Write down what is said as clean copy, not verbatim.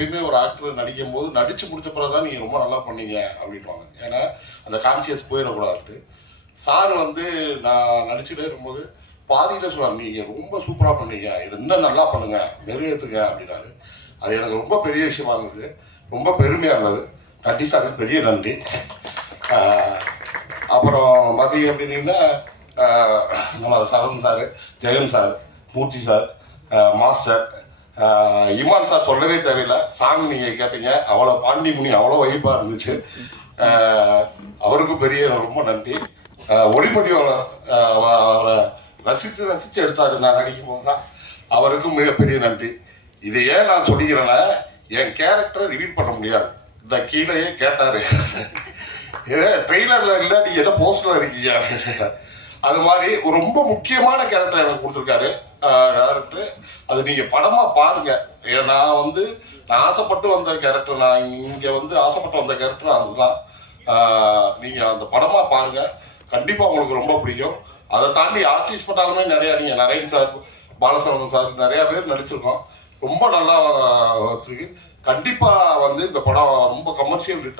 எப்பயுமே ஒரு ஆக்டர் நடிக்கும் போது நடிச்சு முடிச்ச பிறகு தான் நீங்கள் ரொம்ப நல்லா பண்ணீங்க அப்படின்வாங்க. ஏன்னா அந்த கான்சியஸ் போயிடக்கூடாதுன்ட்டு. சார் வந்து நான் நடிச்சுட்டே இருக்கும்போது பாதியில் சொல்லுவாங்க, நீங்கள் ரொம்ப சூப்பராக பண்ணீங்க, இது இன்னும் நல்லா பண்ணுங்க, மெருகேற்றுங்க அப்படின்னாரு. அது எனக்கு ரொம்ப பெரிய விஷயமா இருந்தது, ரொம்ப பெருமையாக இருந்தது. நன்றி சாருக்கு பெரிய நன்றி. அப்புறம் பார்த்தீங்க அப்படின்னீங்கன்னா நம்ம சரவணன் சார், ஜெகன் சார், மூர்த்தி சார், மாஸ்டர், இமான் சார் சொல்லவே தேவையில்லை. சாங் நீங்கள் கேட்டீங்க, அவ்வளோ பாண்டி முனி அவ்வளோ வைப்பாக இருந்துச்சு. அவருக்கும் பெரிய ரொம்ப நன்றி. ஒளிப்பதிவாளர் அவரை ரசித்து எடுத்தார் நான் நடிக்கும் போது தான், அவருக்கும் மிகப்பெரிய நன்றி. இதை ஏன் நான் சொல்லிக்கிறேன்னா, என் கேரக்டரை ரிவீல் பண்ண முடியாது. இந்த கீழேயே கேட்டார், ட்ரெய்லரில் இல்லை நீங்கள் என்ன போஸ்டரில் இருக்கீங்க. அது மாதிரி ஒரு ரொம்ப முக்கியமான கேரக்டர் எனக்கு கொடுத்துருக்காரு டேரக்டர். அது நீங்கள் படமாக பாருங்கள். நான் ஆசைப்பட்டு வந்த கேரக்டர், நான் இங்கே ஆசைப்பட்டு வந்த கேரக்டர் அதுதான். நீங்கள் அந்த படமாக பாருங்கள், கண்டிப்பாக உங்களுக்கு ரொம்ப பிடிக்கும். அதை தாண்டி ஆர்டிஸ்ட் பட்டாலுமே நிறையா, நீங்கள் நரேன் சார், பாலசரவணன் சார், நிறையா பேர் நடிச்சிருக்கோம். ரொம்ப நல்லா வச்சிருக்கு. கண்டிப்பாக இந்த படம் ரொம்ப கமர்ஷியல் ஹிட்